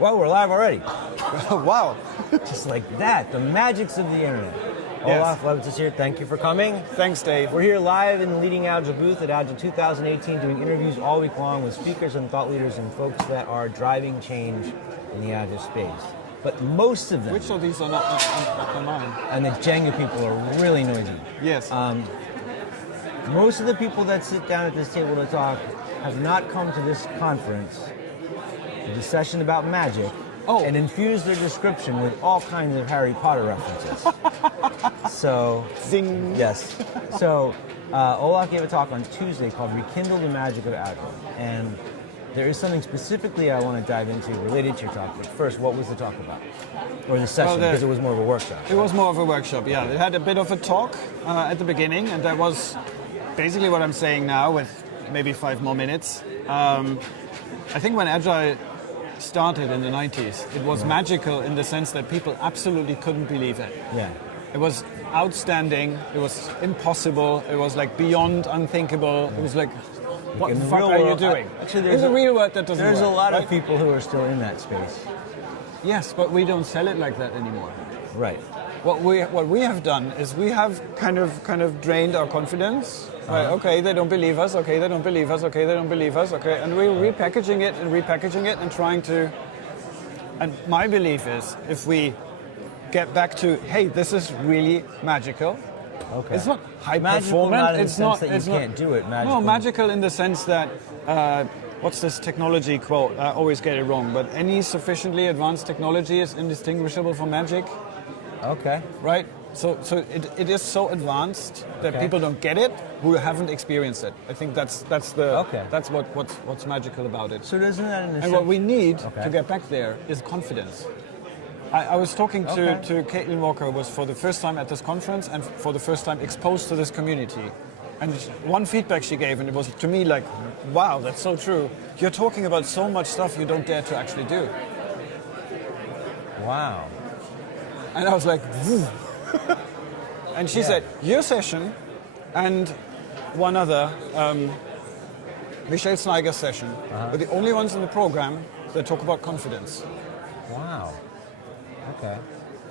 Well, we're live already. Wow. Just like that, the magics of the internet. Yes. Olaf, Lewitz is here. Thank you for coming. Thanks, Dave. We're here live in the LeadingAgile booth at Agile 2018 doing interviews all week long with speakers and thought leaders and folks that are driving change in the Agile space. But most of them... Which of these are not on mine? And the Jenga people are really noisy. Yes. Most of the people that sit down at this table to talk have not come to this conference, the session about magic, and infuse their description with all kinds of Harry Potter references. So, Zing. Yes. So, Olaf gave a talk on Tuesday called Rekindle the Magic of Agile. And there is something specifically I want to dive into related to your talk. But first, what was the talk about? Or the session, because it was more of a workshop. It was more of a workshop, yeah. It had a bit of a talk at the beginning, and that was basically what I'm saying now with maybe 5 more minutes. I think when Agile started in the 90s, it was magical in the sense that people absolutely couldn't believe it. Yeah. It was outstanding, it was impossible, it was like beyond unthinkable, it was like, what the fuck are you doing? Actually, there's a real world that doesn't work. There's a lot of people who are still in that space. Yes, but we don't sell it like that anymore. Right. What we have done is we have kind of drained our confidence. Right, okay, they don't believe us. Okay, they don't believe us. Okay, they don't believe us. Okay, and we're repackaging it and trying to. And my belief is, if we get back to, hey, this is really magical. Okay. It's not high magical, performance. not in it's the not. sense that It's you not, can't do it. Magical. No, magical in the sense that. What's this technology quote? I always get it wrong, but any sufficiently advanced technology is indistinguishable from magic. Okay. Right? So it is so advanced that people don't get it who haven't experienced it. I think that's what's magical about it. So doesn't that in a and what we need Okay. to get back there is confidence. I was talking to Caitlin Walker, who was for the first time at this conference and for the first time exposed to this community. And one feedback she gave, and it was to me like, wow, that's so true. You're talking about so much stuff you don't dare to actually do. Wow. And I was like, woo. And she said, your session and one other, Michelle Sniger's session, were the only ones in the program that talk about confidence. Wow. Okay.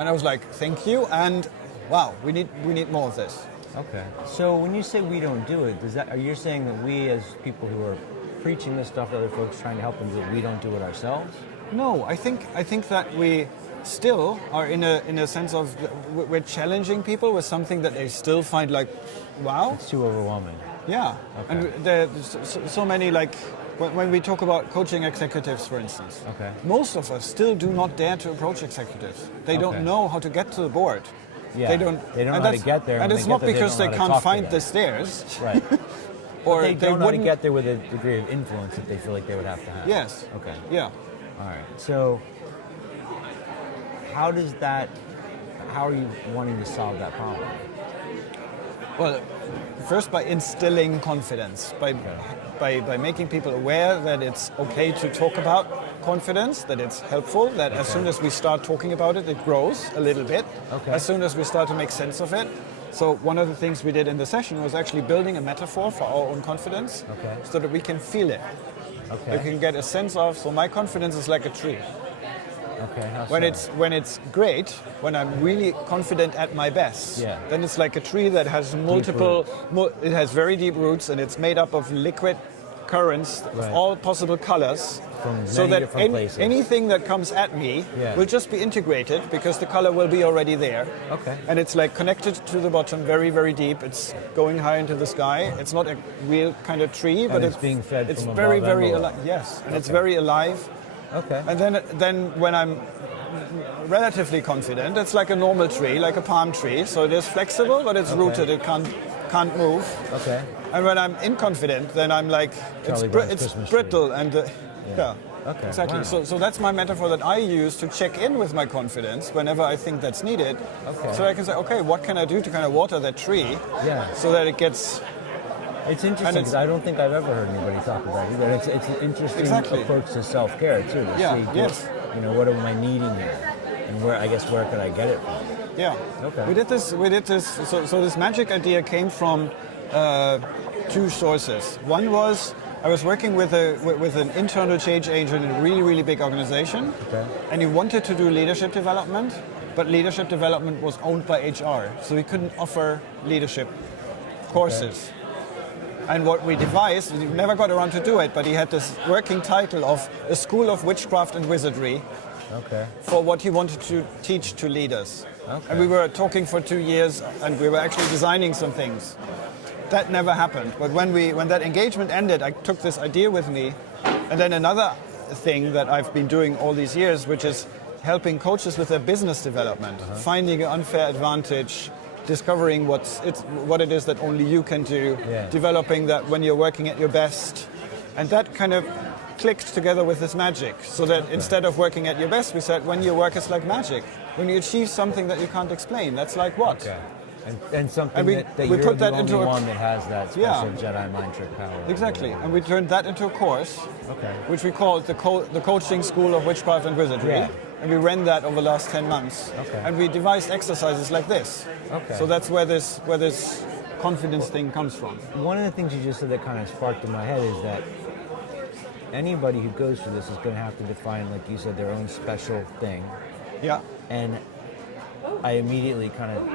And I was like, thank you, and wow, we need more of this. Okay. So when you say we don't do it, are you saying that we as people who are preaching this stuff to other folks, trying to help them do it, we don't do it ourselves? No, I think that we still are in a sense of we're challenging people with something that they still find like, wow. It's too overwhelming. Yeah, okay. And there's so many, like when we talk about coaching executives, for instance. Okay. Most of us still do not dare to approach executives. They don't know how to get to the board. Yeah, they don't know how to get there. And it's not because they can't find the stairs. Right. Or they don't know how to wouldn't get there with a degree of influence that they feel like they would have to have. Yes. Okay. Yeah. All right. So how are you wanting to solve that problem? Well, first by instilling confidence, by making people aware that it's okay to talk about confidence, that it's helpful, that as soon as we start talking about it, it grows a little bit. Okay. As soon as we start to make sense of it. So one of the things we did in the session was actually building a metaphor for our own confidence, so that we can feel it. Okay. We can get a sense of, so my confidence is like a tree. Okay. When it's great, when I'm really confident at my best, then it's like a tree that has it has very deep roots, and it's made up of liquid currents of all possible colors, so that anything that comes at me will just be integrated because the color will be already there. Okay. And it's like connected to the bottom, very, very deep. It's going high into the sky. It's not a real kind of tree, but it's being fed it's from very, above very and alive. Yes, and it's very alive. Okay. And then when I'm relatively confident, it's like a normal tree, like a palm tree. So it is flexible, but it's rooted. It can't move. Okay. And when I'm inconfident, then I'm like, it's brittle and Okay. Exactly. Wow. So that's my metaphor that I use to check in with my confidence whenever I think that's needed. Okay. So I can say, okay, what can I do to kind of water that tree? Yeah. So that it gets. It's interesting because I don't think I've ever heard anybody talk about it. But it's an interesting approach to self-care too. To see, you know, what am I needing here, and where could I get it from? Yeah. Okay. We did this. So this magic idea came from 2 sources. One was I was working with an internal change agent in a really, really big organization, and he wanted to do leadership development, but leadership development was owned by HR, so he couldn't offer leadership courses. And what we devised, we never got around to do it, but he had this working title of A School of Witchcraft and Wizardry for what he wanted to teach to leaders. And we were talking for 2 years, and we were actually designing some things. That never happened. But when that engagement ended, I took this idea with me. And then another thing that I've been doing all these years, which is helping coaches with their business development, finding an unfair advantage, discovering what it is that only you can do, developing that when you're working at your best. And that kind of clicked together with this magic. So that instead of working at your best, we said when your work is like magic. When you achieve something that you can't explain, that's like what? And something and we you're put that the into only one that has that special Jedi mind trick power. Exactly, and we turned that into a course, which we called the Coaching School of Witchcraft and Wizardry. And we ran that over the last 10 months. And we devised exercises like this. So that's where this confidence thing comes from. One of the things you just said that kind of sparked in my head is that anybody who goes through this is going to have to define, like you said, their own special thing. And I immediately kind of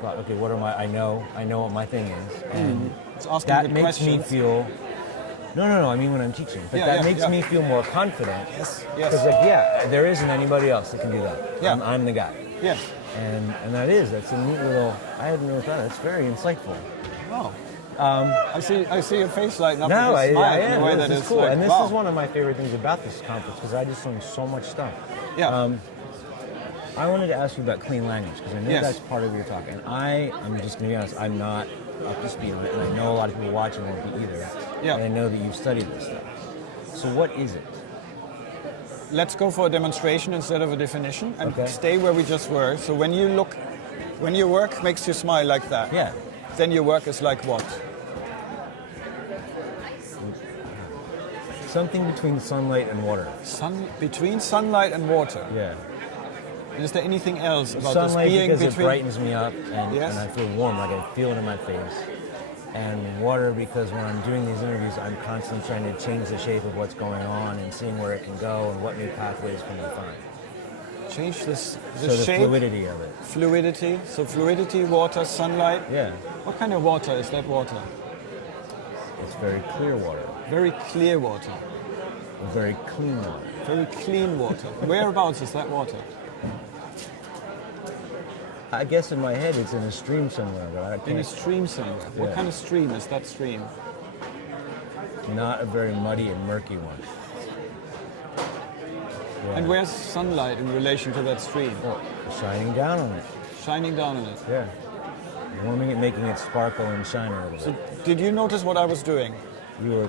thought, okay, what am I know what my thing is, and that makes me feel. No, I mean when I'm teaching, but that makes me feel more confident. Because there isn't anybody else that can do that. I'm the guy. And that's a neat little. I hadn't really thought. It's very insightful. Oh. I see your face lighting up with a smile in a way that is cool. Like, and this is one of my favorite things about this conference because I just learned so much stuff. I wanted to ask you about clean language because I know that's part of your talk, and I'm just going to be honest, I'm not up to speed on it, and I know a lot of people watching won't be either. And I know that you've studied this stuff. So what is it? Let's go for a demonstration instead of a definition, and stay where we just were. So when your work makes you smile like that, then your work is like what? Something between sunlight and water. Between sunlight and water. Is there anything else about sunlight this being because between? It brightens me up and I feel warm, like I feel it in my face. And water because when I'm doing these interviews, I'm constantly trying to change the shape of what's going on and seeing where it can go and what new pathways can we find. Change the shape? The fluidity of it. Fluidity. So fluidity, water, sunlight. What kind of water is that water? It's very clear water. Very clear water. Very clean water. Very clean water. Whereabouts is that water? I guess in my head it's in a stream somewhere, but I can't. In a stream somewhere. What kind of stream is that stream? Not a very muddy and murky one. And where's sunlight in relation to that stream? Shining down on it. Shining down on it. Warming it, making it sparkle and shine a little bit. So did you notice what I was doing? You were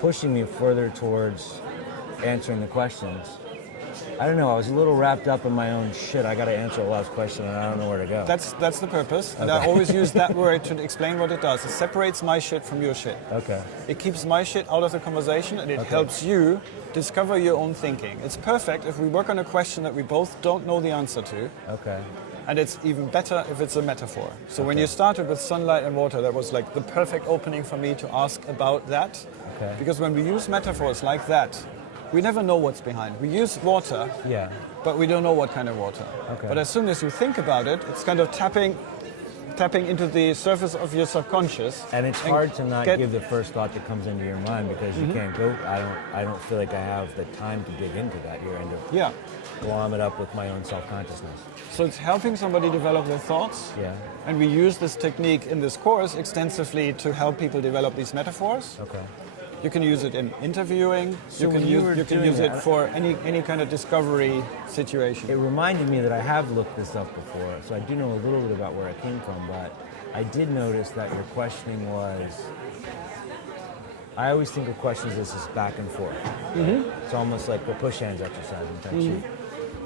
pushing me further towards answering the questions. I don't know, I was a little wrapped up in my own shit. I got to answer Olaf's question and I don't know where to go. That's the purpose. And I always use that word to explain what it does. It separates my shit from your shit. It keeps my shit out of the conversation and it helps you discover your own thinking. It's perfect if we work on a question that we both don't know the answer to. And it's even better if it's a metaphor. So when you started with sunlight and water, that was like the perfect opening for me to ask about that. Because when we use metaphors like that, we never know what's behind. We use water, but we don't know what kind of water. But as soon as you think about it, it's kind of tapping into the surface of your subconscious. And it's hard to not give the first thought that comes into your mind because you can't go. I don't feel like I have the time to dig into that. You're end up glom it up with my own self-consciousness. So it's helping somebody develop their thoughts. And we use this technique in this course extensively to help people develop these metaphors. You can use it in interviewing. So you can use it for any kind of discovery situation. It reminded me that I have looked this up before, so I do know a little bit about where it came from, but I did notice that your questioning was, I always think of questions as this back and forth. It's almost like the push hands exercise in Tai Chi.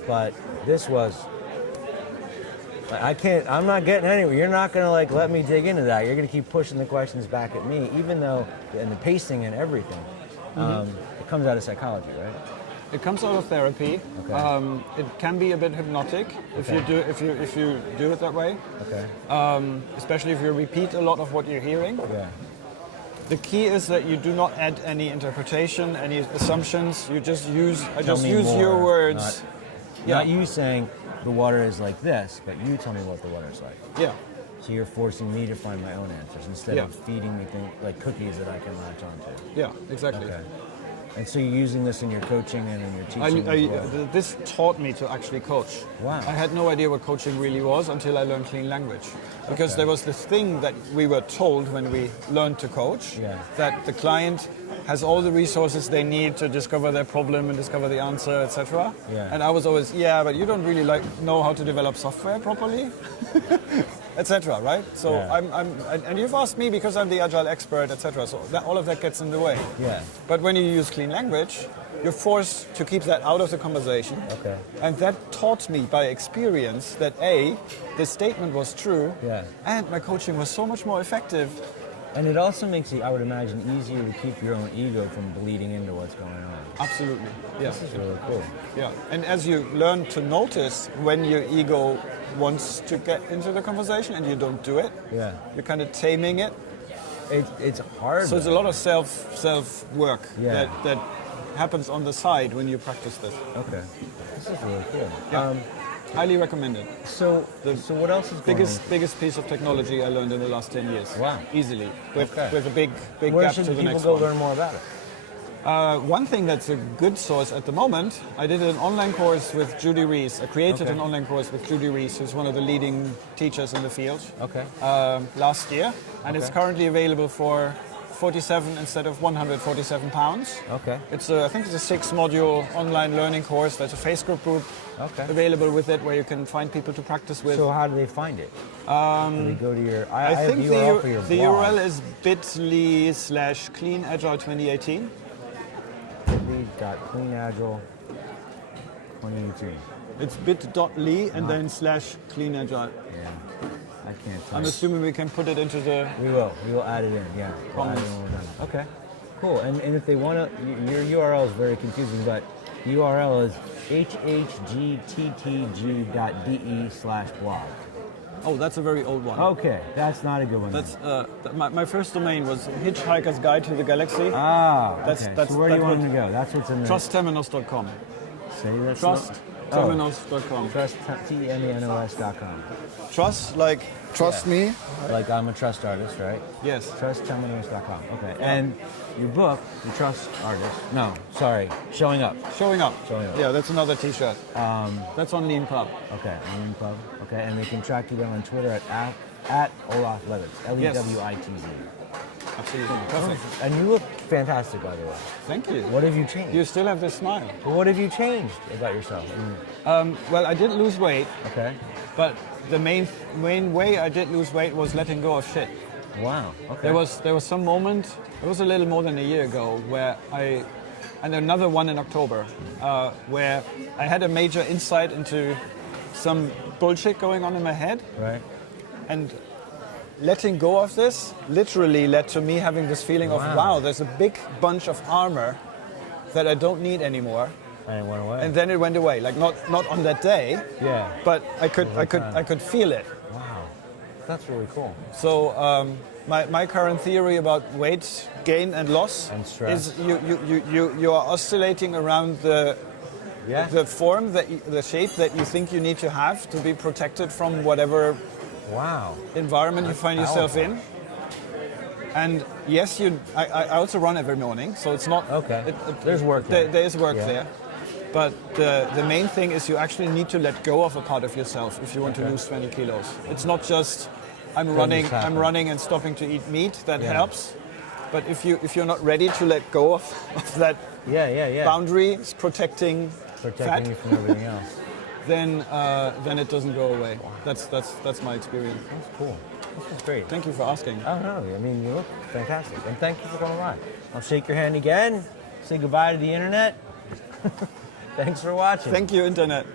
But this was, I'm not getting anywhere. You're not going to let me dig into that. You're going to keep pushing the questions back at me, even though, and the pacing and everything, it comes out of psychology, right? It comes out of therapy. It can be a bit hypnotic if you do it that way. Especially if you repeat a lot of what you're hearing. The key is that you do not add any interpretation, any assumptions. You just use. I Tell just me use more, your words. Not you saying the water is like this, but you tell me what the water is like. Yeah. So you're forcing me to find my own answers instead Yeah. of feeding me things like cookies that I can latch onto. Yeah. Exactly. Okay. And so you're using this in your coaching and in your teaching as well. This taught me to actually coach. Wow. I had no idea what coaching really was until I learned clean language. Because there was this thing that we were told when we learned to coach, that the client has all the resources they need to discover their problem and discover the answer, etc. Yeah. And I was always, but you don't really know how to develop software properly, etc. Right? So and you've asked me because I'm the Agile expert, etc. So all of that gets in the way. Yeah. But when you use clean language, you're forced to keep that out of the conversation. Okay. And that taught me by experience that A, the statement was true, and my coaching was so much more effective. And it also makes it, I would imagine, easier to keep your own ego from bleeding into what's going on. Absolutely. Yeah. This is really cool. Yeah. And as you learn to notice when your ego wants to get into the conversation and you don't do it, you're kind of taming it. It's hard. So it's a lot of self work that happens on the side when you practice this. Okay. This is really cool. Yeah. Highly recommended. So what else is going on? Biggest piece of technology I learned in the last 10 years. Wow. Easily. With a big Where gap should to the people next go one. learn more about it? One thing that's a good source at the moment, I did an online course with Judy Rees. I created an online course with Judy Rees, who's one of the leading teachers in the field, last year. And it's currently available for 47 instead of 147 pounds. Okay. I think it's a 6-module online learning course. There's a Facebook group available with it where you can find people to practice with. So how do they find it? Do they go to your... I think have the URL for your blog. the URL is bit.ly/cleanagile2018. Lead.cleanagile 2018. It's bit.ly and then /cleanagile. Yeah. I can't type. I'm assuming we can put it into the... We will add it in, yeah. We'll add it when we're done. Okay, cool. And if they want to, your URL is very confusing, but the URL is hhgttg.de/blog. Oh, that's a very old one. Okay, that's not a good one. That's my first domain was Hitchhiker's Guide to the Galaxy. Okay. So where do you want them to go? That's what's in there. Trustterminus.com. Say that. Trustterminus.com. Trustterminus.com. Trust, like trust me. Like I'm a trust artist, right? Yes. Trustterminus.com. Okay. And your book, The Trust Artist. No, sorry. Showing Up. Showing up. Yeah, that's another T-shirt. That's on Lean Pub. Okay, on Lean Pub. Okay, and they can track you down on Twitter at Olaf Lewitz. Lewitz. Absolutely. Perfect. And you look fantastic, by the way. Thank you. What have you changed? You still have this smile. Well, what have you changed about yourself? Well, I did lose weight. Okay. But the main way I did lose weight was letting go of shit. Wow. Okay. There was some moment. It was a little more than a year ago where and another one in October, where I had a major insight into some bullshit going on in my head. Right. And letting go of this literally led to me having this feeling of, wow, there's a big bunch of armor that I don't need anymore. And it went away. And then it went away. Like not on that day. Yeah. But I could feel it. Wow. That's really cool. So my current theory about weight gain and loss and stress is you are oscillating around the form the shape that you think you need to have to be protected from whatever environment you find yourself in. And yes, I also run every morning, so it's not there's work there. There is work there. But the main thing is you actually need to let go of a part of yourself if you want to lose 20 kilos. It's not just I'm running and stopping to eat meat. That helps. But if you're not ready to let go of that boundary, it's protecting fat, you from everything else. then it doesn't go away. That's my experience. That's cool. This is great. Thank you for asking. Oh no, I mean you look fantastic, and thank you for coming by. I'll shake your hand again. Say goodbye to the internet. Thanks for watching. Thank you, internet.